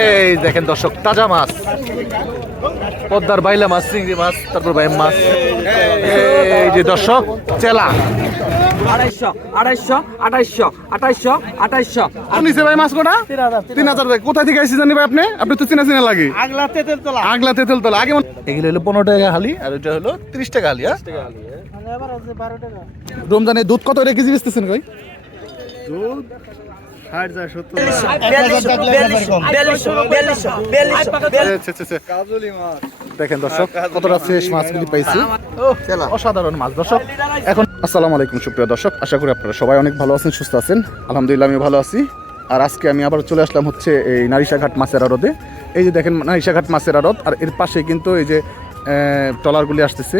এই দেখেন দর্শক তাজা মাছ। পদ্মার বাইলা মাছ চিংড়ি মাছ তারপর ভাই মাছ। এই যে দর্শক চেলা। আড়াইশো আড়াইশো আড়াইশো আঠাইশো আঠাইশো নিচে ভাই মাছ কোটা তিন হাজার ভাই। কোথা থেকে আইসি জানি ভাই আপনি? আপনি তো চিনা চিনা লাগে। আগলা তেতেল তোলা। আগলা তেঁতুল তোলা। আগে মনে- এগুলো হলো পনেরো টাকা হালি আর ওইটা হলো তিরিশ টাকা হালি হ্যাঁ? টাকা রমজানে দুধ কত রে কেজি বেচতেছেন ভাই? দুধ দেখেন দর্শক কতটা ফ্রেশ মাছগুলি পাইছি। অসাধারণ মাছ দর্শক। এখন আসসালামু আলাইকুম সুপ্রিয় দর্শক। আশা করি আপনারা সবাই অনেক ভালো আছেন সুস্থ আছেন। আলহামদুলিল্লাহ আমি ভালো আছি। আর আজকে আমি আবার চলে আসলাম হচ্ছে এই নারিশাঘাট মাছের আড়তে। এই যে দেখেন নারিশাঘাট মাছের আড়ত আর এর পাশে কিন্তু এই যে আহ, ট্রলারগুলি আসতেছে।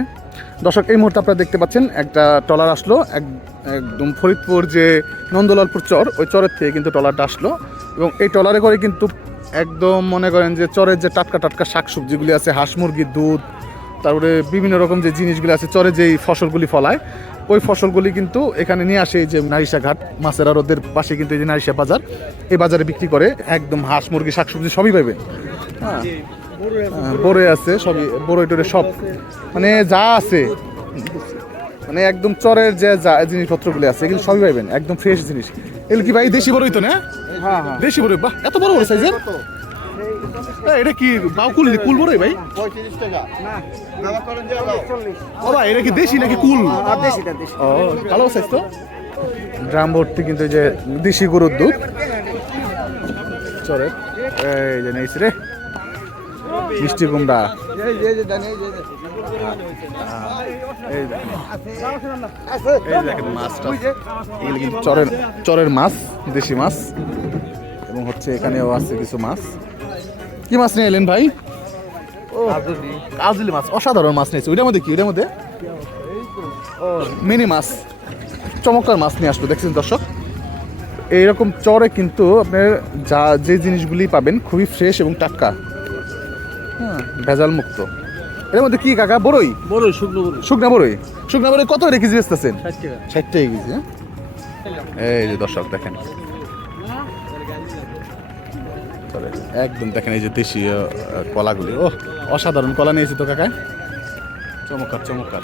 দর্শক, এই মুহূর্তে আপনারা দেখতে পাচ্ছেন একটা ট্রলার আসলো। এক- একদম ফরিদপুর যে নন্দলালপুর চর, ওই চরের থেকে কিন্তু ট্রলারটা আসলো। এবং এই ট্রলারে করে কিন্তু একদম মনে করেন যে চরের যে টাটকা টাটকা শাকসবজিগুলি আছে, হাঁস মুরগির দুধ, তারপরে বিভিন্ন রকম যে জিনিসগুলি আছে, চরে যেই ফসলগুলি ফলায়, ওই ফসলগুলি কিন্তু এখানে নিয়ে আসে এই যে নারিশা ঘাট, মাছের আড়তের পাশে কিন্তু এই যে নারিশা বাজার। এই বাজারে বিক্রি করে একদম হাঁস মুরগি, শাকসবজি সবই পাবেন হ্যাঁ। হ্যাঁ, বড়ে আছে সবই বড়ে টরে সব। মানে যা আছে মানে একদম চরের যে যা জিনিসপত্রগুলি আছে এগুলো সবই পাইবেন একদম ফ্রেশ জিনিস। এগুলো কি ভাই দেশি বড়ই তো না? হ্যাঁ হ্যাঁ। দেশি বড়ই বাহ এত বড় বড় সাইজের এটা কি বাউ কুল বড়ই ভাই? ও ভাই এটা কি দেশি নাকি কুল? ও ভালো সাইজ তো। ড্রাম ভর্তি কিন্তু যে দেশি গরুর দুধ। চরে এই যে রে। মিষ্টি কুমড়া। এই যে এই যে দেন এই যে এই যে। এই দেখেন এই দেখেন মাছটা এগুলো কিন্তু চরের চরের মাছ দেশি মাছ। এবং হচ্ছে এখানেও আছে কিছু মাছ। কি মাছ নিয়ে এলেন ভাই? ও কাজলি। মাছ অসাধারণ মাছ নিয়েছে। ওইটার মধ্যে কি? ওইটার মধ্যে? মিনি মাছ চমৎকার মাছ নিয়ে আসলো দেখছেন দর্শক? এইরকম চরে কিন্তু আপনার যা যে জিনিসগুলি পাবেন খুবই ফ্রেশ এবং টাটকা। ভেজাল মুক্ত এর মধ্যে কি কাকা? বড়ই বড় শুকনো বড় শুকনা বড়ই শুকনা বড়ই কত রে কেজি বেচতেছেন? ষাট টাকা। কেজি হ্যাঁ? এই যে দর্শক দেখেন। একদম দেখেন এই যে দেশি কলাগুলি। ও অসাধারণ কলা নিয়েছি তো কাকা চমৎকার চমৎকার।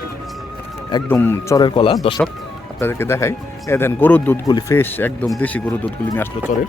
একদম চরের কলা দর্শক আপনাদেরকে দেখাই। এ দেন গরুর দুধগুলি ফ্রেশ একদম দেশি গরুর দুধগুলি নিয়ে আসলো চরের।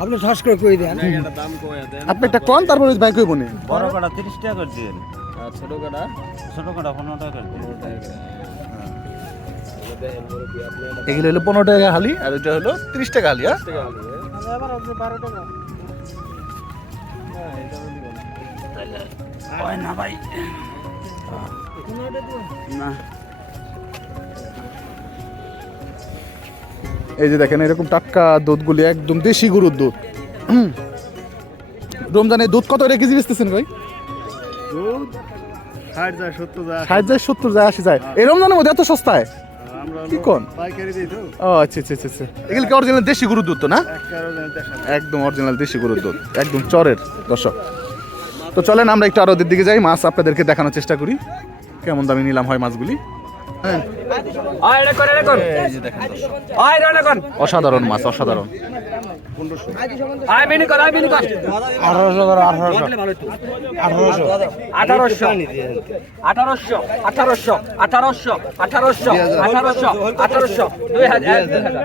আপনি শ্বাস করে কই দেন? একটা দাম কই দেন আপনি একটা কোন তারপরে ভাই কই বনে বড় কটা তিরিশ টাকা করে দিন। আর ছোট কটা ছোট কটা পনেরো টাকা করে দিন। এগুলো হলো পনেরো টাকা হালি আর ওইটা হলো তিরিশ টাকা হালি হ্যাঁ? বারো টাকা। না ভাই? না। এই যে দেখেন এরকম টাটকা দুধগুলি একদম দেশি গরুর দুধ। রমজানে দুধ কত কেজি বেচতেছেন ভাই? দুধ ষাট যায় সত্তর যায় ষাট যায় সত্তর যায় আশি যায়। এই রমজানের মধ্যে এত সস্তায়? কি কোন? ও আচ্ছা আচ্ছা আচ্ছা আচ্ছা। এগুলো কি অরিজিনাল দেশি গরুর দুধ তো না? একদম অরিজিনাল দেশি গরুর দুধ একদম চরের দর্শক। তো চলেন আমরা একটু আরও দিকে যাই মাছ আপনাদেরকে দেখানোর চেষ্টা করি। কেমন দামি নিলাম হয় মাছগুলি? আয় রে করে রে কর আয় রে অসাধারণ মাছ অসাধারণ। আয় মিনি কর আয় মিনি কর। আঠারোশো আঠারোশো। আঠারোশো। আঠারোশো। আঠারোশো আঠারোশো আঠারোশো আঠারোশো আঠারোশো আঠারোশো দুই হাজার দুই হাজার।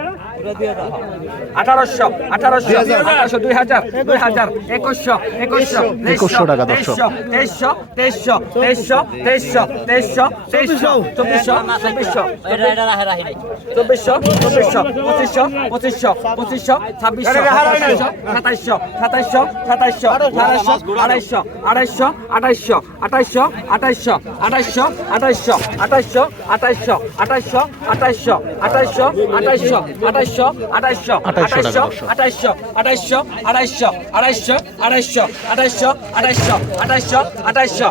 আঠারোশো আঠারোশো আঠারোশো দুই হাজার দুই হাজার একুশশো একুশশো একুশশো টাকা, দর্শক। তেইশশো তেইশশো তেইশশো তেইশশো তেইশশো তেইশশো চব্বিশশো চব্বিশশো চব্বিশশো চব্বিশশো পঁচিশশো পঁচিশশো পঁচিশশো ছাব্বিশশো সাতাইশশো সাতাইশশো সাতাইশশো আড়াইশো আড়াইশো আড়াইশো আঠাইশো আঠাইশো আঠাইশো আঠাইশো আঠাইশো আঠাইশো আঠাইশো আঠাইশো আঠাইশো আঠাইশো আঠাইশো আঠাইশো আঠাইশশো আঠাইশশো আঠাইশশো আঠাইশশো টাকা আঠাইশশো আঠাইশশো আঠাইশশো আঠাইশশো আঠাইশশো আঠাইশশো আঠাইশশো আঠাইশশো আঠাইশশো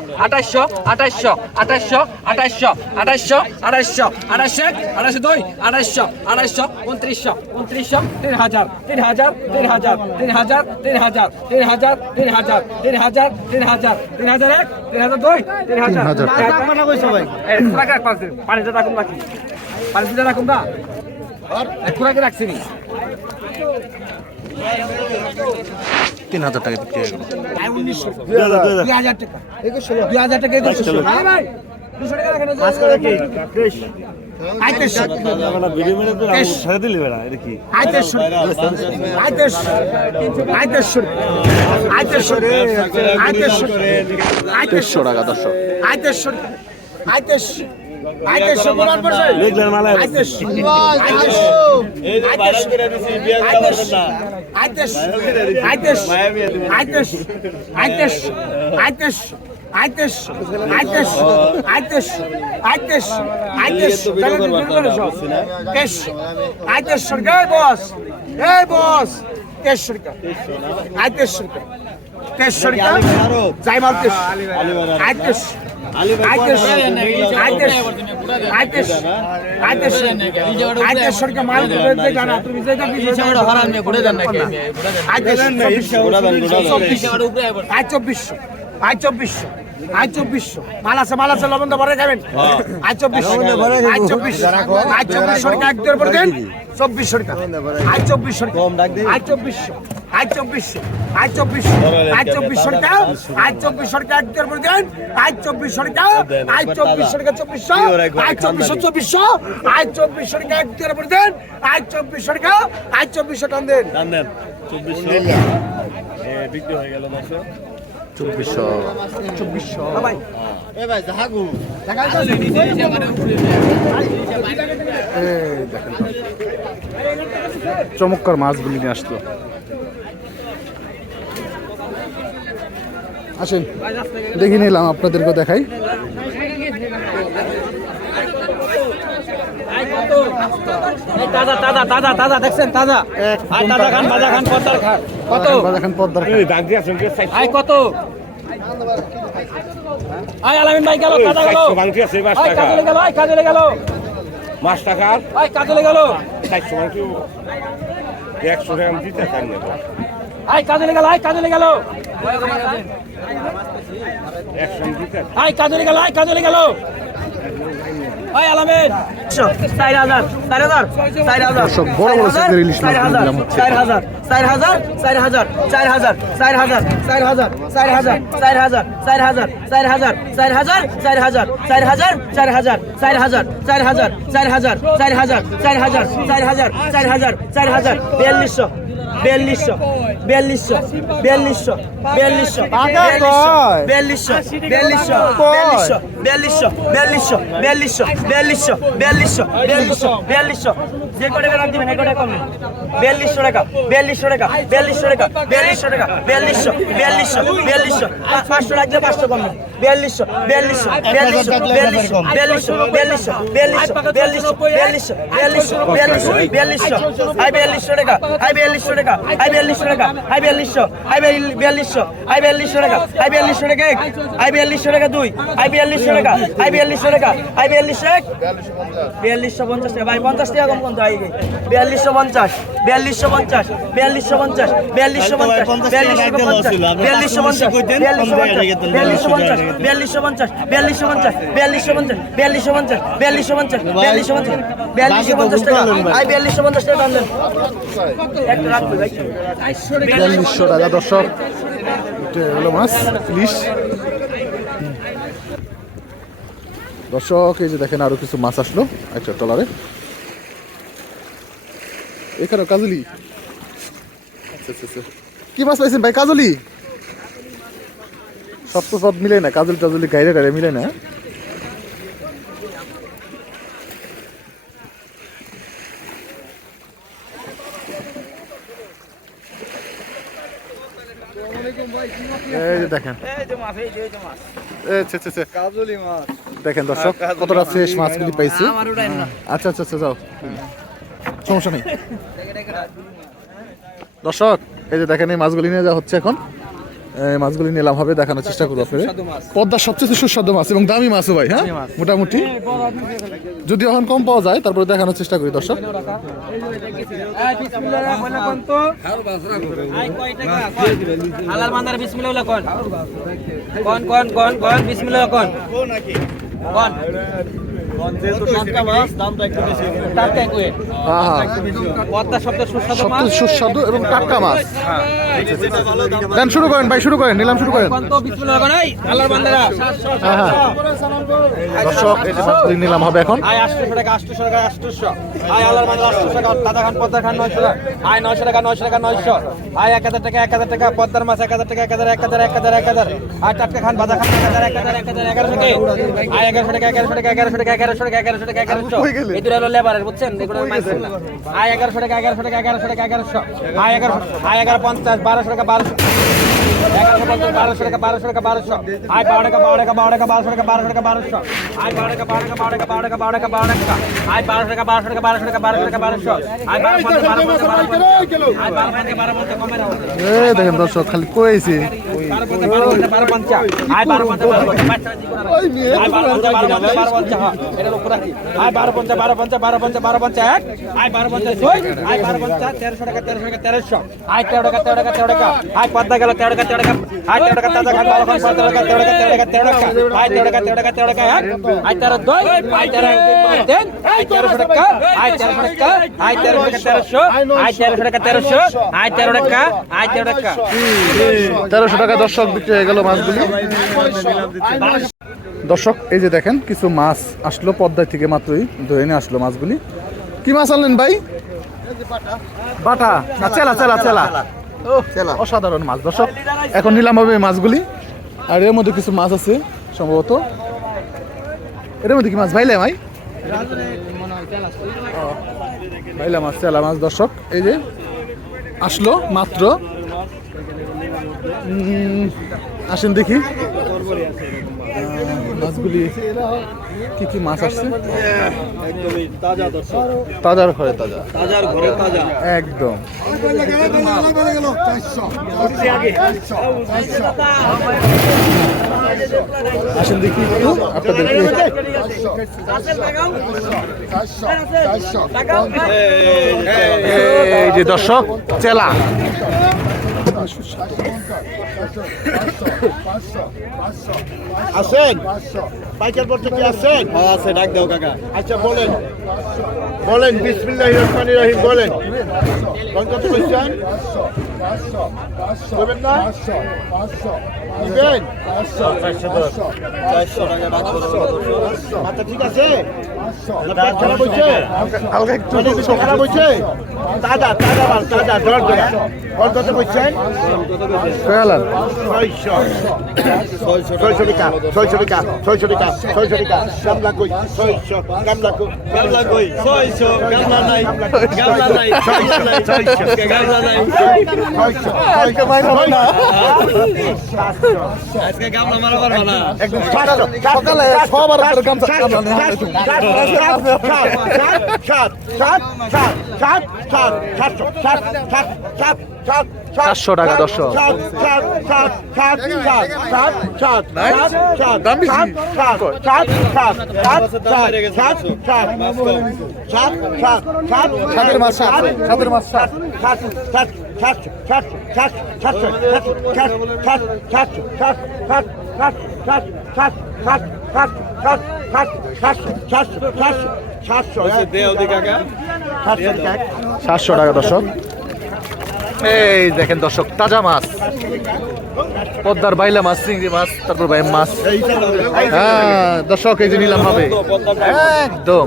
আঠাইশশো আঠাইশশো আঠাইশশো আঠাইশশো আঠাইশো আঠাইশো দুই আঠাইশো আঠাইশো উনত্রিশশো উনত্রিশশো তিন হাজার তিন হাজার তিন হাজার তিন হাজার তিন হাজার তিন হাজার তিন হাজার তিন হাজার তিন হাজার তিন হাজার এক তিন হাজার দুই তিন হাজার। পানিতে রাখুন নাকি পানিতে রাখুন না খোরাকে রাখছি তিন হাজার টাকা বিক্রি হয়ে গেল। দুই হাজার। টাকা। দুই হাজার টাকা একুশশো। ভাই দুশো টাকা রাখেন আইতেশ্বর টাকা দর্শক আইতেশ্বর আইতেশ্বর লিখলেন মালায় সরকার বস এই বস তেইশ সরকার আয় তেইশ সরকার তেইশ সরকার জাইমাল তেইশ আয় তেইশ চব্বিশশো। আজ চব্বিশশো। আজ চব্বিশশো। মাল আছে মাল আছে লবণ তো ভরে যাবেন আজ চব্বিশশো। আজ চব্বিশশো। আজ চব্বিশশো টাকা এক দেড় পর দেন। চব্বিশশো টাকা। আজ আই চব্বিশশো আই চব্বিশশো আই চব্বিশশো টাকা আই চব্বিশশো টাকা এক দেড় করে দেন আই চব্বিশশো টাকা আই চব্বিশশো টাকা চব্বিশশো আই চব্বিশশো চব্বিশশো আই চব্বিশশো টাকা এক দেড় করে দেন আই চব্বিশশো টাকা আই চব্বিশশো টান দেন। দেন। চব্বিশশো বিক্রি হয়ে গেল মাসে চব্বিশশো এই দেখেন চমৎকার মাছগুলি নিয়ে আসলো। আসেন দেখে নিলাম আপনাদেরকে দেখাই। কত? আয় ভাই টাকা। দিতে থাকবে আয় কাজে লেগে গেল আয় কাজে লেগে গেল আয় কাজে লেগে গেল আয় কাজে লেগে গেল বিয়াল্লিশশো বিয়াল্লিশশো বিয়াল্লিশশো বিয়াল্লিশশো বিয়াল্লিশশো বিয়াল্লিশশো বিয়াল্লিশশো বিয়াল্লিশশো বিয়াল্লিশশো বিয়াল্লিশশো বিয়াল্লিশশো বিয়াল্লিশশো বিয়াল্লিশশো বিয়াল্লিশশো বিয়াল্লিশশো যে কটা টাকা দিবেন এই কটা কমে বিয়াল্লিশশো টাকা বিয়াল্লিশশো টাকা বিয়াল্লিশশো টাকা বিয়াল্লিশশো টাকা বিয়াল্লিশশো বিয়াল্লিশশো বিয়াল্লিশশো পাঁচশো লাগলে পাঁচশো কমে বিয়াল্লিশশো বিয়াল্লিশশো বিয়াল্লিশশো বিয়াল্লিশশো বিয়াল্লিশশো বিয়াল্লিশশো বিয়াল্লিশশো বিয়াল্লিশশো বিয়াল্লিশশো বিয়াল্লিশশো বিয়াল্লিশশো আই বিয়াল্লিশশো টাকা আই বিয়াল্লিশশো টাকা আই বিয়াল্লিশশো টাকা আই বিয়াল্লিশশো আই বিয়াল্লিশশো আই বিয়াল্লিশশো টাকা আই বিয়াল্লিশশো টাকা এক আই বিয়াল্লিশশো টাকা দুই আই বিয়াল্লিশশো টাকা আই বিয়াল্লিশশো টাকা আই বিয়াল্লিশশো এক বিয়াল্লিশশো পঞ্চাশ টাকা ভাই পঞ্চাশ টাকা কম কোন আই বিয়াল্লিশশো পঞ্চাশ বিয়াল্লিশশো পঞ্চাশ বিয়াল্লিশশো পঞ্চাশ বিয়াল্লিশশো পঞ্চাশ বিয়াল্লিশশো পঞ্চাশ বিয়াল্লিশশো পঞ্চাশ বিয়াল্লিশশো পঞ্চাশ বিয়াল্লিশশো পঞ্চাশ বিয়াল্লিশশো পঞ্চাশ বিয়াল্লিশশো পঞ্চাশ বিয়াল্লিশশো পঞ্চাশ বিয়াল্লিশশো পঞ্চাশ বিয়াল্লিশশো পঞ্চাশ টাকা আই বিয়াল্লিশশো পঞ্চাশ টাকা একটা ভাই বিয়াল্লিশশো টাকা দর্শক এটা হলো মাছ ইলিশ দর্শক এই যে দেখেন আরও কিছু মাছ আসলো আচ্ছা ট্রলারে এখানে কাজলি? আচ্ছা, আচ্ছা, আচ্ছা। কি মাছ পাইছেন ভাই কাজলি? সব তো সব মিলে না কাজল টাজলি গাইরে গাইরে মিলে না দেখেন। মাছ। দেখেন দর্শক কতটা ফ্রেশ মাছগুলি পাইছি। আচ্ছা আচ্ছা আচ্ছা যাও। সমস্যা নেই। দর্শক এই যে দেখেন এই মাছগুলি নিয়ে যাওয়া হচ্ছে এখন। মাছগুলি নিলাম হবে দেখানোর চেষ্টা করব আপনাদের। পদ্মার সবচেয়ে সুস্বাদু মাছ এবং দামি মাছও ভাই হ্যাঁ? মোটামুটি। যদি এখন কম পাওয়া যায় তারপরে দেখানোর চেষ্টা করি দর্শক। কোন? কোন কোন কোন কোন বিসমিল্লাহ কোন? কোন? আহা পদ্মা সবচেয়ে সুস্বাদু এবং টাটকা মাছ। দেন শুরু করেন ভাই শুরু করেন নিলাম শুরু করেন। হ্যাঁ হ্যাঁ। দর্শক হবে এখন। আয় আটশোশো টাকা আটশোশো আয় আল্লাহর মানে আটশোশো টাকা। দাদা খান পদ্মার খান নয়শো টাকা। আয় নয়শো টাকা নয়শো টাকা নয়শো। আয় এক হাজার টাকা এক হাজার টাকা। পদ্মার মাছ এক হাজার টাকা এক হাজার এক হাজার এক হাজার এক হাজার। আয় টাটকা খান বাদা খান এক হাজার এক হাজার এক হাজার এগারোশো টাকা। আয় এগারোশো টাকা এগারোশো টাকা এগারোশো টাকা এগারোশো টাকা এগারোশো টাকা এগারোশো। এই দুটো হলো লেবারের বুঝছেন? এগুলো মাছ না। আয় এগারোশো টাকা এগারোশো টাকা এগারোশো টাকা এগারোশো। আয় এগারোশো আয় এগারো পঞ্চাশ বারোশো টাকা বারোশো। বারোশো টাকা বারোশো টাকা বারোশো আয় বারো টাকা বারো টাকা বারো টাকা বারোশো টাকা বারোশো টাকা বারোশো আয় বারো টাকা বারো টাকা বারো টাকা বারো টাকা বারো টাকা বারো টাকা আয় বারোশো টাকা বারোশো টাকা বারোশো টাকা বারোশো টাকা বারোশো আয় বারো পঞ্চাশ বারো পঞ্চাশ বারো পঞ্চাশ আয় বারো পঞ্চাশ বারো পঞ্চাশ কমে রাখো এই দেখেন দর্শক খালি কয়েছি বারো বারো বারো আয় বারো পঞ্চাশ বারো বারো বারো বারো হ্যাঁ, এটার উপর রাখি আয় বারো পঞ্চাশ বারো পঞ্চাশ বারো পঞ্চাশ বারো বারো বারো পঞ্চাশ তেরোশো টাকা তেরোশো টাকা তেরোশো আয় তেরো টাকা তেরো টাকা তেরো টাকা আয় পদ্মা গেল তেরো টাকা তেরো তেরোশো টাকা তেরোশো টাকা দর্শক বিক্রি হয়ে গেল মাছগুলি দর্শক এই যে দেখেন কিছু মাছ আসলো পদ্মায় থেকে মাত্রই ধরে নিয়ে আসলো মাছগুলি কি মাছ আনলেন ভাই বাটা না চেলা চেলা চেলা অসাধারণ মাছ। দর্শক এখন নিলাম হবে মাছগুলি। আর এর মধ্যে কিছু মাছ আছে সম্ভবত। এর মধ্যে কি মাছ? ভাইলে ভাই? ও, ভাইলা মাছ চেলা মাছ। দর্শক এই যে আসলো মাত্র। আসেন দেখি। মাছগুলি কি কি মাছ আসছে? তাজার ঘরে তাজা। তাজার ঘরে তাজা। একদম। আসেন দেখি একটু আপনাদেরকে এই যে দর্শক চেলা। আছেন পাইকার পড়তে কি আছেন আছে ডাক দাও কাকা। আচ্ছা বলেন। বলেন বিসমিল্লাহ রহমানির রহিম বলেন। কত কইছেন করবেন না? দিবেন? আচ্ছা ঠিক আছে। না হালকা একটু মানে কিছু তাজা তাজা মাল তাজা জ্বর ধরা কোন কত কইছেন কয়ালান ছয়শো ছয়শো টাকা ছয়শো টাকা ছয়শো টাকা ছয়শো টাকা গামলা কই ছয়শো গামলা কই গামলা কই ছয়শো গামলা নাই গামলা নাই গামলা নাই ছয়শো গামলা নাই ছয়শো ছয়শো আজকে গামলা মারা পারব না একদম সকালে সবার গামছা গামলা সাতশো টাকা দর্শক। সাত সাতশো টাকা দর্শক এই দেখেন দর্শক তাজা মাছ পদ্মার বাইলা মাছ চিংড়ি মাছ তারপর ভাই মাছ হ্যাঁ দর্শক এই যে নিলাম হবে একদম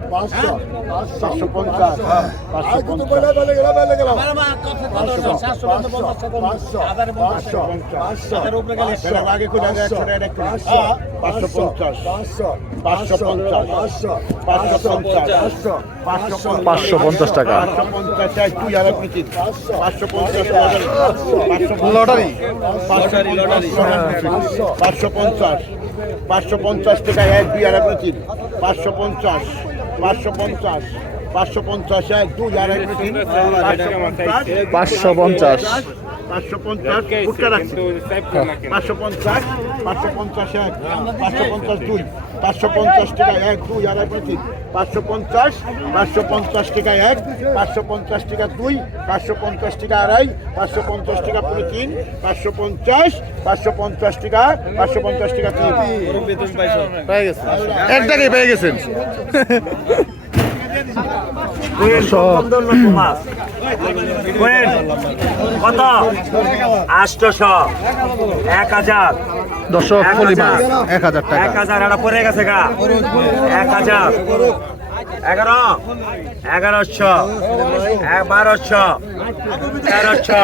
পাঁচশো পঞ্চাশ পাঁচশো পঞ্চাশ পাঁচশো পাঁচশো পঞ্চাশ টাকা। পাঁচশো পঞ্চাশ চাই তুই আর আপনি পাঁচশো পঞ্চাশ লটারি। পাঁচশো পঞ্চাশ। পাঁচশো পঞ্চাশ টাকা এক দুই আর তিন পাঁচশো পঞ্চাশ। পাঁচশো পঞ্চাশ। পাঁচশো পঞ্চাশ এক দুই আর আপনি তিন পাঁচশো পঞ্চাশ। পাঁচশো পঞ্চাশ। পাঁচশো পঞ্চাশ। পাঁচশো পঞ্চাশ এক পাঁচশো পঞ্চাশ দুই পাঁচশো পঞ্চাশ টাকা এক দুই আড়াই পঁচিশ পাঁচশো পঞ্চাশ পাঁচশো পঞ্চাশ টাকা এক পাঁচশো পঞ্চাশ টাকা দুই পাঁচশো পঞ্চাশ টাকা আড়াই পাঁচশো পঞ্চাশ টাকা পুরো তিন পাঁচশো পঞ্চাশ পাঁচশো পঞ্চাশ টাকা পাঁচশো পঞ্চাশ টাকা তিন। পেয়ে গেছেন। এক টাকাই পেয়ে গেছেন। কত? আষ্টশো এক হাজার। দর্শক এক হাজার টাকা। এক হাজার এটা পড়ে গেছে গা। এক হাজার। এগারো। এগারোশো। বারোশো। তেরোশো।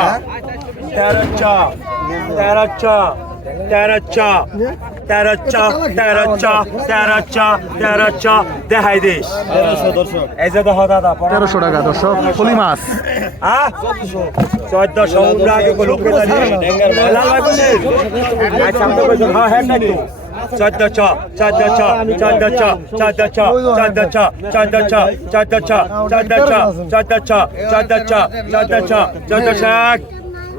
তেরোশো। তেরোশো। তেরোশো। তেরোশো তেরোশো তেরোশো তেরোশো দেখাই দিস এই যে দেখো দাদা তেরোশো টাকা দর্শক পলি মাছ হ্যাঁ চোদ্দশো উমরা আগে আচ্ছা তো হ্যাঁ হ্যাঁ চোদ্দশ চোদ্দশ চোদ্দশ চোদ্দশ চোদ্দশ চোদ্দশ চোদ্দশ চোদ্দশ চোদ্দশ চোদ্দশ চোদ্দশ এক চোদ্দশো দুই চোদ্দশো টাকা চোদ্দশো পনেরোশো পনেরোশো টাকা না নাই চোদ্দশো চোদ্দশো পনেরোশো এটা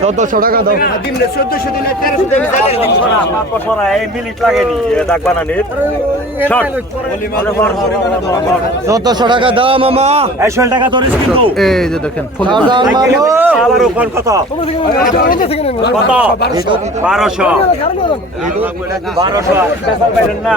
চোদ্দশো টাকা দাও চোদ্দশো দিনে চোদ্দশো টাকা দাও। মামা একশো টাকা ধরিস এই যে দেখেন বারোশো। বারোশো। না?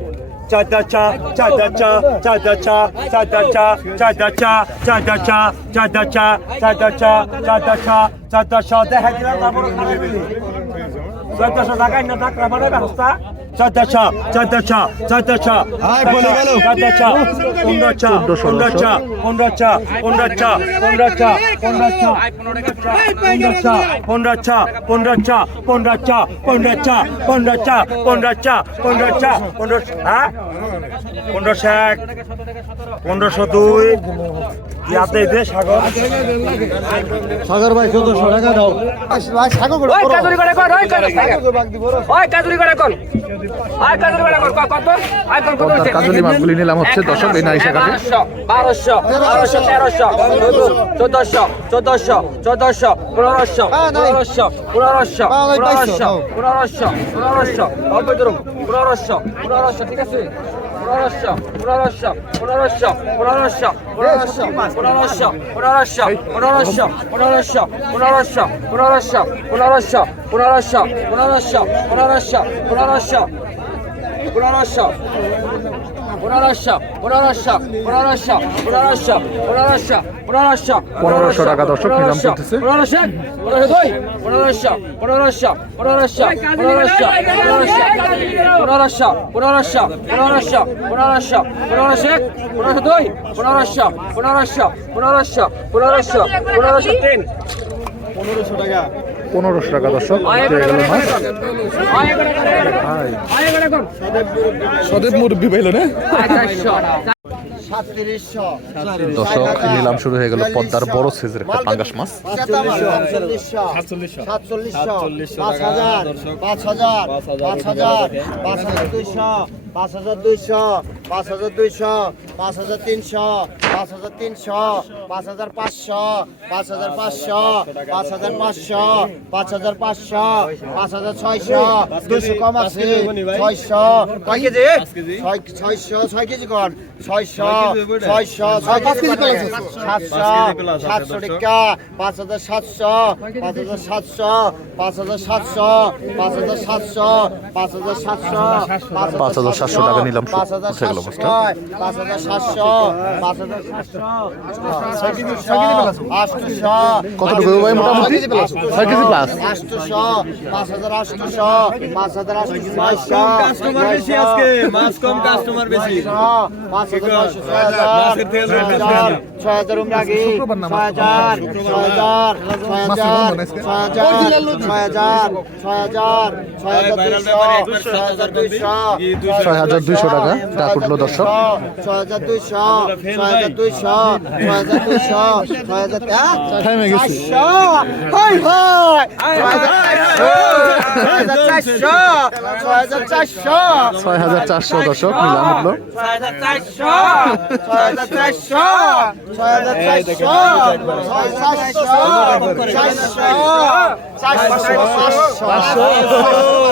তাহলে চলো টাকা দিতে পারো আমরা যাই। চোদ্দশো আমরা চোদ্দশো জানা এখানে মাছ টুকাবে চোদ্দশো চোদ্দশো চোদ্দশো আরেকটা লাগিলেন চোদ্দশো চোদ্দশো চোদ্দশো চোদ্দশো চোদ্দশো চোদ্দশো চোদ্দশো চোদ্দশো চোদ্দশো চোদ্দশো চোদ্দশো দেখা দিলাম তারপরে চোদ্দশো টাকায় না টাকা মানে ব্যবস্থা চোদ্দশো চোদ্দশো চোদ্দশো হ্যাঁ? পনেরোশো এক পনেরোশো দুই। দে সাগর। সাগর ভাই চোদ্দশো টাকা দাও। সাগর ওই কাজুরি করে কর। ওই কাজুরি করে কর কাজুরি কত আই কর কত পদ্মার কাজলি মাছগুলি নিলাম হচ্ছে এই বারোশো। বারোশো তেরোশো চোদ্দশো চোদ্দশো চোদ্দশো পনেরোশো পনেরোশো পনেরোশো পনেরোশো পনেরোশো পনেরোশো অল্প ধরুন পনেরোশো পনেরোশো ঠিক আছে পনেরোশো পনেরোশো পনেরোশো পনেরোশো পনেরোশো পনেরোশো পনেরোশো পনেরোশো পনেরোশো পনেরোশো পনেরোশো পনেরোশো পনেরোশো পনেরোশো পনেরোশো পনেরোশো পনেরোশো পনেরোশো পনেরোশো পনেরোশো পনেরোশো পনেরোশো পনেরোশো পনেরোশো টাকা দর্শক নিলাম করতেছে পনেরোশো পনেরোশো দুই পনেরোশো পনেরোশো পনেরোশো পনেরোশো পনেরোশো পনেরোশো পনেরোশো পনেরোশো পনেরোশো এক পনেরোশো দুই পনেরোশো পনেরোশো পনেরোশো পনেরোশো পনেরোশো তিন পনেরোশো টাকা পনেরোশো টাকা দর্শক। সদেব মুরব্বী পাইল না? দর্শক নিলাম শুরু হয়ে গেল পদ্মার বড় সাইজের একটা পাঙ্গাস মাছ সাতচল্লিশশো সাতচল্লিশশো পাঁচ হাজার পাঁচ হাজার পাঁচ হাজার পাঁচ হাজার দুইশো পাঁচ হাজার দুইশো পাঁচ হাজার দুইশো পাঁচ হাজার তিনশো পাঁচ হাজার তিনশো পাঁচ হাজার পাঁচশো পাঁচ হাজার পাঁচশো পাঁচ হাজার পাঁচশো পাঁচ হাজার পাঁচশো পাঁচ হাজার ছয়শো দুইশো কম আছে ছয়শো কয় কেজি ছয় ছয়শো ছয় কেজি কন ছয়শো ছয়শো সাতশো সাতশো টাকা পাঁচ হাজার সাতশো পাঁচ হাজার সাতশো পাঁচ হাজার সাতশো পাঁচ হাজার সাতশো পাঁচ হাজার সাতশো পাঁচ হাজার সাতশো টাকা নিলাম পাঁচ হাজার। সাতশো পাঁচ হাজার সাতশো পাঁচ হাজার সাতশো আটশো কতটুকু ভাই মোটামুটি ছয় কেজি প্লাস আটশো পাঁচ হাজার আটশো পাঁচ হাজার আটশো কাস্টমার বেশি আজকে মাছ কম কাস্টমার বেশি পাঁচ হাজার নয়শো ছয় হাজার দুইশো টাকা ডাক উঠল দর্শক ছয় হাজার চারশো দর্শক মিলাম উঠল ছয় হাজার চারশো পাঁচশো।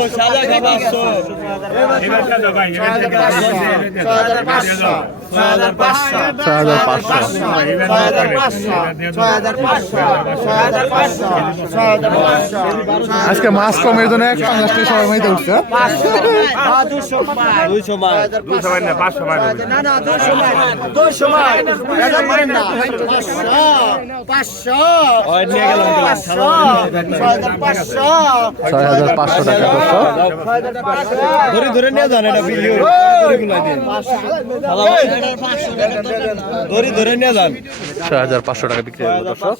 সাদা খাবারশো আজকে মাছ কমের জন্য এক হাজার সবাই মাইতে উঠছে হ্যাঁ? দুইশো মাছ না না দুইশো মাছ দুইশো মাছ পাঁচশো পাঁচশো পাঁচশো টাকা। পাঁচশো ধরে ধরে নিয়ে যান এটা ভিডিও ধরে ধরে নিয়ে যান। ছয় হাজার পাঁচশো টাকা বিক্রি হবে দর্শক।